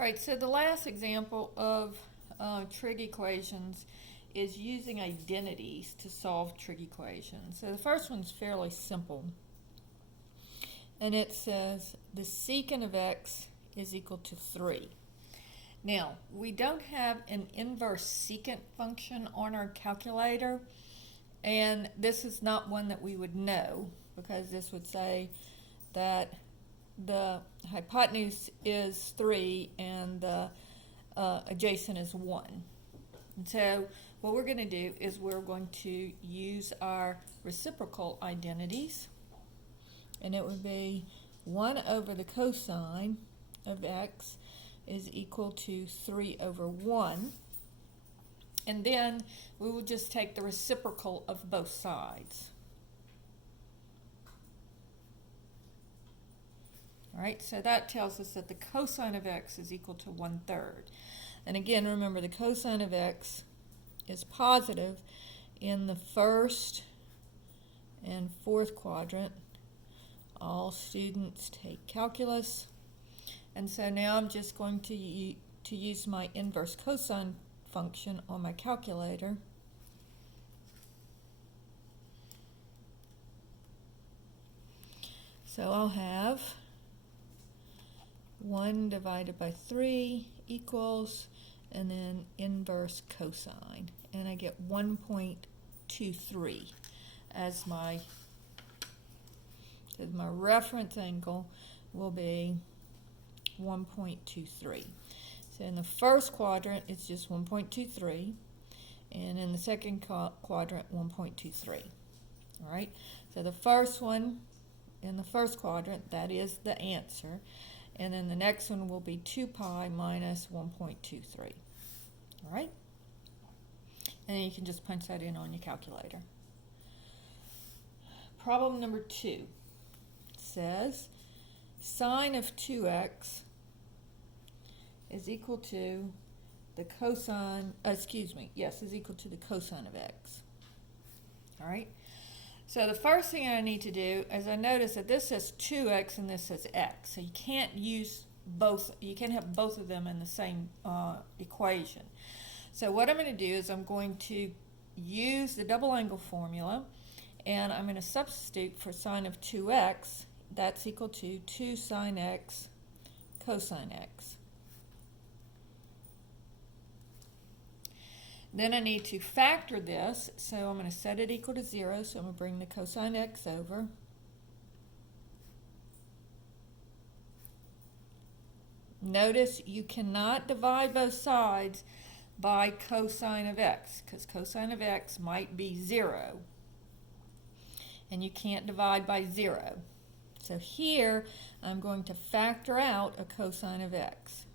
Right, so the last example of trig equations is using identities to solve trig equations. So the first one's fairly simple. And it says the secant of x is equal to 3. Now, we don't have an inverse secant function on our calculator, and this is not one that we would know, because this would say that the hypotenuse is 3 and the adjacent is 1. And so what we're going to do is we're going to use our reciprocal identities, and it would be 1 over the cosine of x is equal to 3 over 1. And then we will just take the reciprocal of both sides. All right, so that tells us that the cosine of x is equal to 1/3. And again, remember the cosine of x is positive in the first and fourth quadrant. All students take calculus. And so now I'm just going to use my inverse cosine function on my calculator. So I'll have 1 divided by 3 equals, and then inverse cosine. And I get 1.23 as my reference angle will be 1.23. So in the first quadrant, it's just 1.23, and in the second quadrant, 1.23. All right, so the first one in the first quadrant, that is the answer, and then the next one will be 2 pi minus 1.23. All right, and then you can just punch that in on your calculator. Problem number 2 says sine of 2x is equal to the cosine, is equal to the cosine of x. All right, so the first thing I need to do is I notice that this says 2x and this says x, so you can't use both, you can't have both of them in the same equation. So what I'm going to do is I'm going to use the double angle formula, and I'm going to substitute for sine of 2x, that's equal to 2 sine x cosine x. Then I need to factor this, so I'm going to set it equal to 0, so I'm going to bring the cosine x over. Notice you cannot divide both sides by cosine of x, because cosine of x might be 0, and you can't divide by 0. So here I'm going to factor out a cosine of x.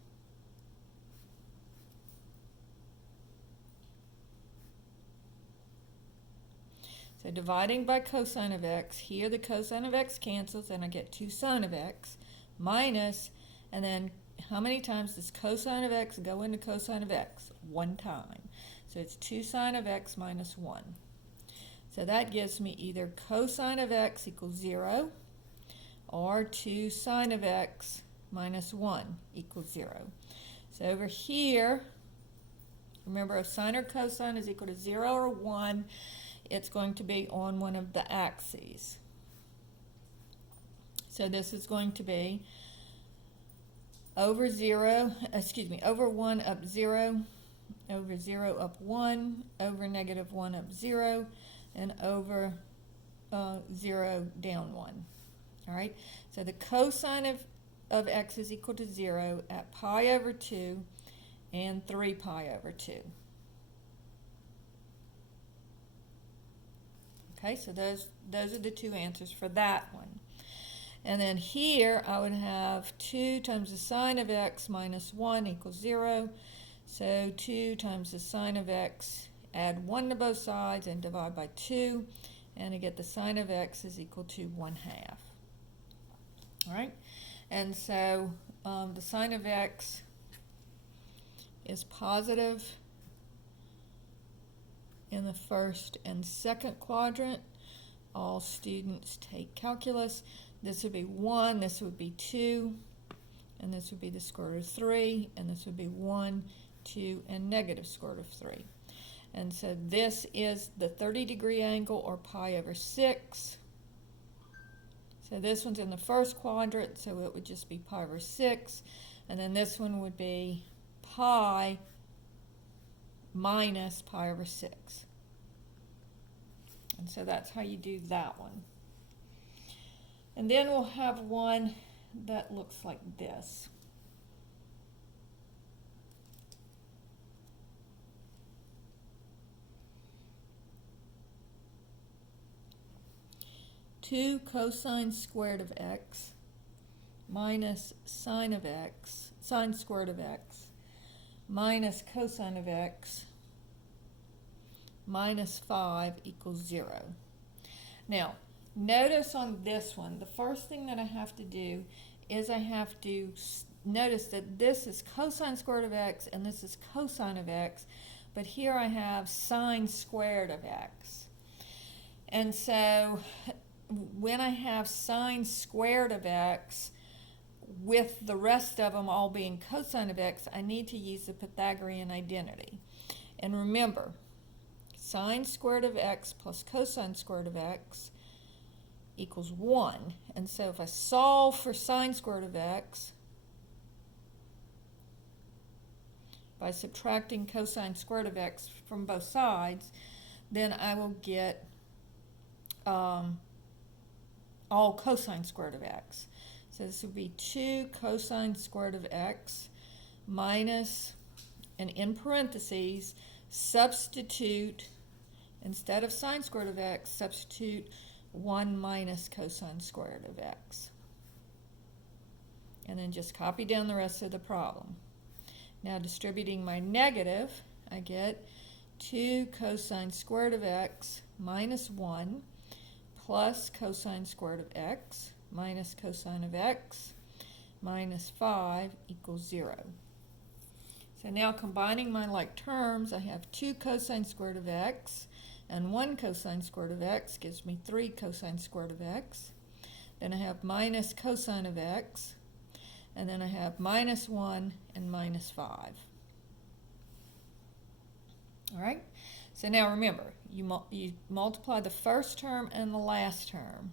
So dividing by cosine of x, here the cosine of x cancels and I get 2 sine of x minus, and then how many times does cosine of x go into cosine of x? 1 time. So it's 2 sine of x minus 1. So that gives me either cosine of x equals 0 or 2 sine of x minus 1 equals 0. So over here, remember if sine or cosine is equal to 0 or 1, it's going to be on one of the axes. So this is going to be over 1 up 0, over 0 up 1, over negative 1 up 0, and over 0 down 1. All right, so the cosine of x is equal to 0 at pi over 2 and 3 pi over 2. Okay, so those are the two answers for that one. And then here I would have 2 times the sine of x minus 1 equals 0. So 2 times the sine of x, add 1 to both sides and divide by 2. And I get the sine of x is equal to 1/2. All right, and so the sine of x is positive in the first and second quadrant. All students take calculus. This would be 1, this would be 2, and this would be the square root of 3, and this would be 1, 2, and negative square root of 3. And so this is the 30-degree angle, or pi over 6. So this one's in the first quadrant, so it would just be pi over 6. And then this one would be pi minus pi over 6. And so that's how you do that one. And then we'll have one that looks like this. Two cosine squared of x minus sine of x, sine squared of x, minus cosine of x, minus 5 equals 0. Now, notice on this one, the first thing that I have to do is I have to notice that this is cosine squared of x and this is cosine of x, but here I have sine squared of x. And so when I have sine squared of x, with the rest of them all being cosine of x, I need to use the Pythagorean identity. And remember, sine squared of x plus cosine squared of x equals 1. And so if I solve for sine squared of x by subtracting cosine squared of x from both sides, then I will get all cosine squared of x. So this would be 2 cosine squared of x minus, and in parentheses, substitute, instead of sine squared of x, substitute 1 minus cosine squared of x. And then just copy down the rest of the problem. Now distributing my negative, I get 2 cosine squared of x minus 1 plus cosine squared of x minus cosine of x minus 5 equals 0. So now combining my like terms, I have 2 cosine squared of x and 1 cosine squared of x gives me 3 cosine squared of x. Then I have minus cosine of x, and then I have minus 1 and minus 5. All right? So now remember, you multiply the first term and the last term.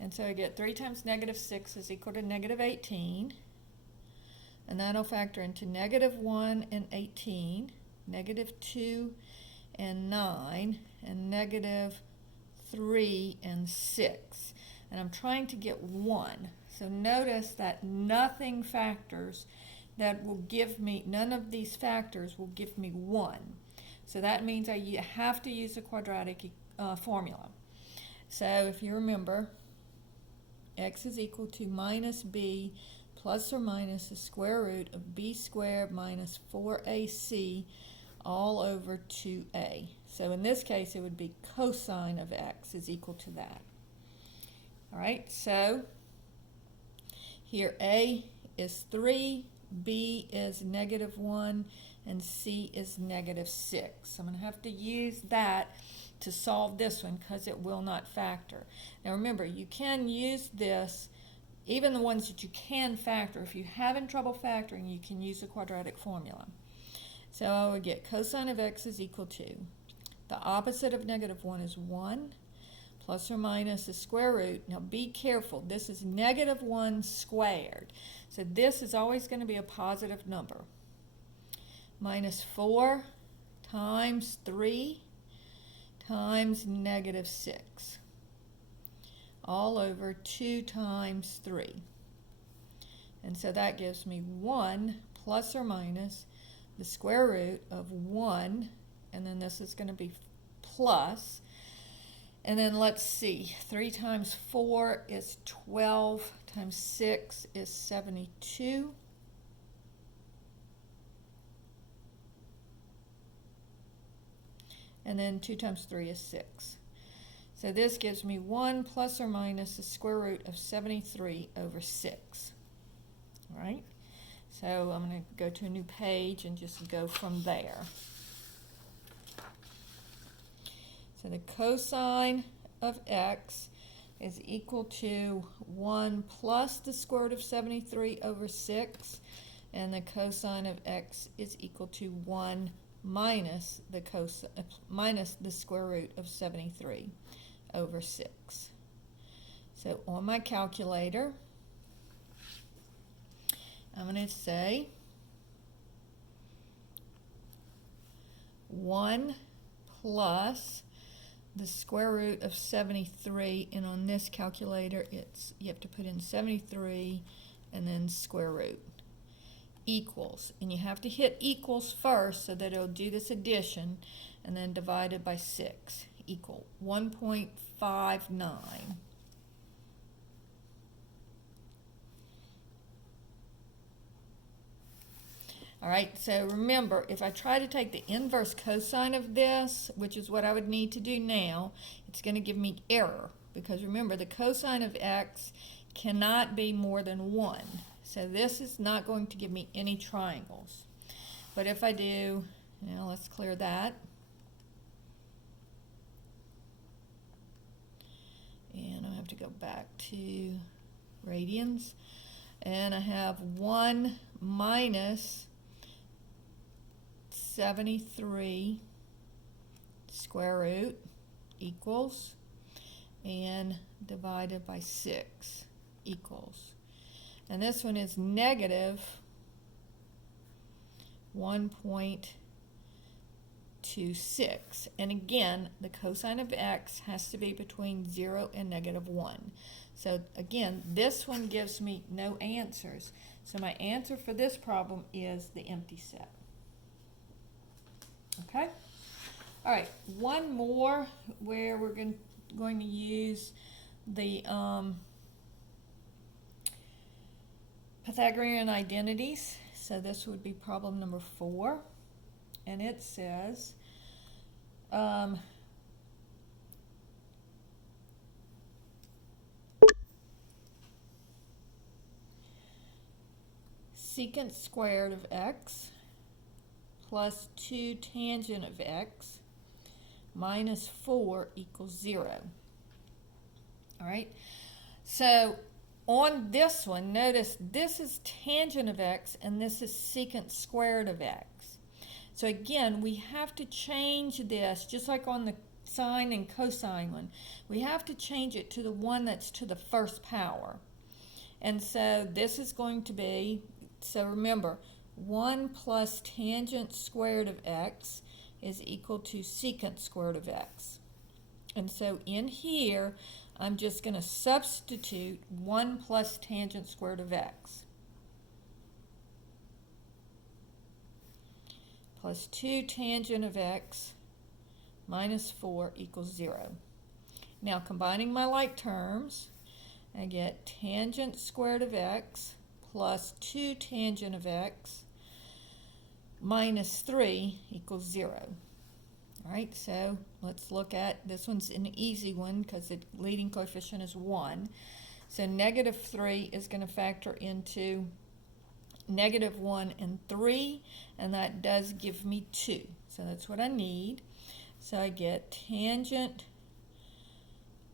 And so I get 3 times negative 6 is equal to negative 18. And that'll factor into negative 1 and 18, negative 2 and 9, and negative 3 and 6. And I'm trying to get 1. So notice that nothing factors that will give me, none of these factors will give me 1. So that means I have to use the quadratic formula. So if you remember, x is equal to minus b plus or minus the square root of b squared minus 4ac all over 2a. So in this case, it would be cosine of x is equal to that. All right, so here a is 3, b is negative 1, and c is negative 6. I'm going to have to use that to solve this one because it will not factor. Now remember, you can use this, even the ones that you can factor. If you're having trouble factoring, you can use the quadratic formula. So I would get cosine of x is equal to, the opposite of negative 1 is 1, plus or minus the square root. Now be careful, this is negative 1 squared. So this is always going to be a positive number. Minus 4 times 3 times negative 6. All over 2 times 3. And so that gives me 1 plus or minus the square root of 1, and then this is going to be plus. And then let's see, 3 times 4 is 12, times 6 is 72. And then 2 times 3 is 6. So this gives me 1 plus or minus the square root of 73 over 6. All right? So I'm going to go to a new page and just go from there. So the cosine of x is equal to 1 plus the square root of 73 over 6, and the cosine of x is equal to 1 minus the square root of 73 over 6. So on my calculator, I'm going to say 1 plus the square root of 73, and on this calculator you have to put in 73 and then square root, equals, and you have to hit equals first so that it'll do this addition, and then divided by 6, equal 1.59. All right, so remember, if I try to take the inverse cosine of this, which is what I would need to do now, it's going to give me error, because remember, the cosine of x cannot be more than 1. So this is not going to give me any triangles. But if I do, now let's clear that. And I have to go back to radians. And I have 1 minus 73 square root equals, and divided by 6 equals. And this one is negative 1.26. And again, the cosine of x has to be between 0 and negative 1. So again, this one gives me no answers. So my answer for this problem is the empty set. Okay? All right, one more where we're going to use the Pythagorean identities. So this would be problem number 4, and it says secant squared of x plus 2 tangent of x minus 4 equals 0. All right, so on this one, notice this is tangent of x and this is secant squared of x. So again, we have to change this, just like on the sine and cosine one. We have to change it to the one that's to the first power. And so this is going to be, so remember, 1 plus tangent squared of x is equal to secant squared of x. And so in here, I'm just going to substitute 1 plus tangent squared of x plus 2 tangent of x minus 4 equals 0. Now combining my like terms, I get tangent squared of x plus 2 tangent of x minus 3 equals 0. All right, so let's look at, this one's an easy one because the leading coefficient is 1. So negative 3 is going to factor into negative 1 and 3, and that does give me 2. So that's what I need. So I get tangent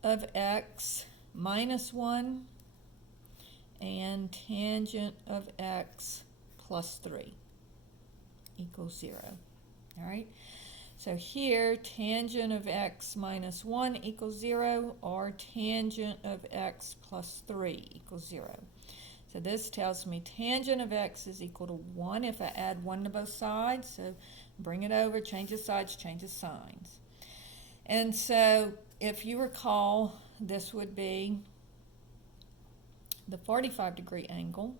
of x minus 1 and tangent of x plus 3 equals 0. All right. So here, tangent of x minus 1 equals 0, or tangent of x plus 3 equals 0. So this tells me tangent of x is equal to 1 if I add 1 to both sides. So bring it over, change the sides, change the signs. And so if you recall, this would be the 45-degree angle.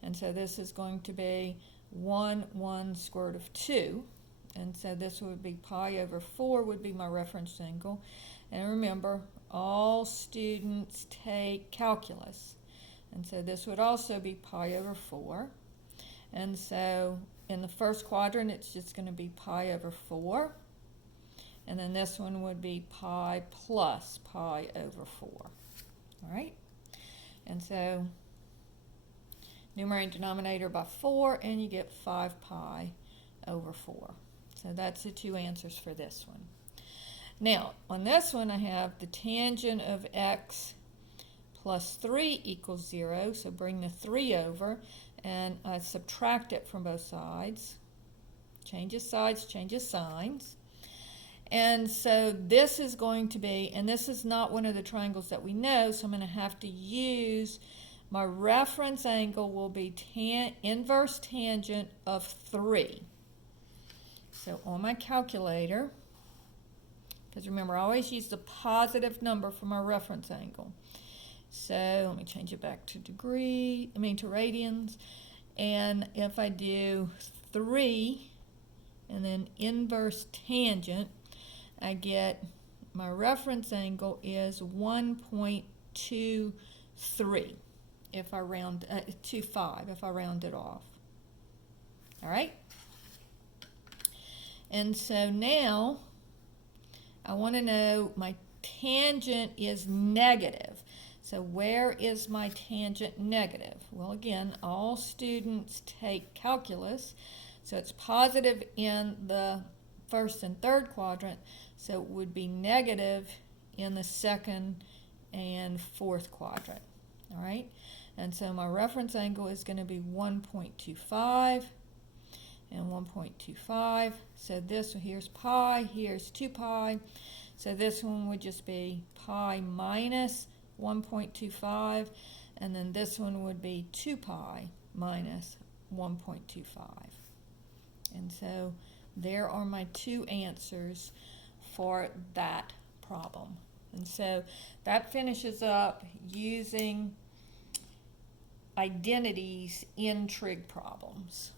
And so this is going to be 1 square root of 2. And so this would be pi over 4 would be my reference angle. And remember, all students take calculus. And so this would also be pi over 4. And so in the first quadrant, it's just going to be pi over 4. And then this one would be pi plus pi over 4. All right? And so numerator and denominator by 4, and you get 5 pi over 4. So that's the two answers for this one. Now, on this one, I have the tangent of x plus 3 equals 0, so bring the 3 over, and I subtract it from both sides. Changes sides, changes signs. And so this is going to be, and this is not one of the triangles that we know, so I'm going to have to use, my reference angle will be inverse tangent of 3. So on my calculator, because remember, I always use the positive number for my reference angle. So let me change it back to to radians. And if I do 3 and then inverse tangent, I get my reference angle is 1.23 if I round 25 if I round it off. All right? And so now I want to know my tangent is negative. So where is my tangent negative? Well, again, all students take calculus, so it's positive in the first and third quadrant, so it would be negative in the second and fourth quadrant. All right, and so my reference angle is going to be 1.25 and 1.25. So this, here's pi, here's 2 pi. So this one would just be pi minus 1.25, and then this one would be 2 pi minus 1.25. And so there are my two answers for that problem. And so that finishes up using identities in trig problems.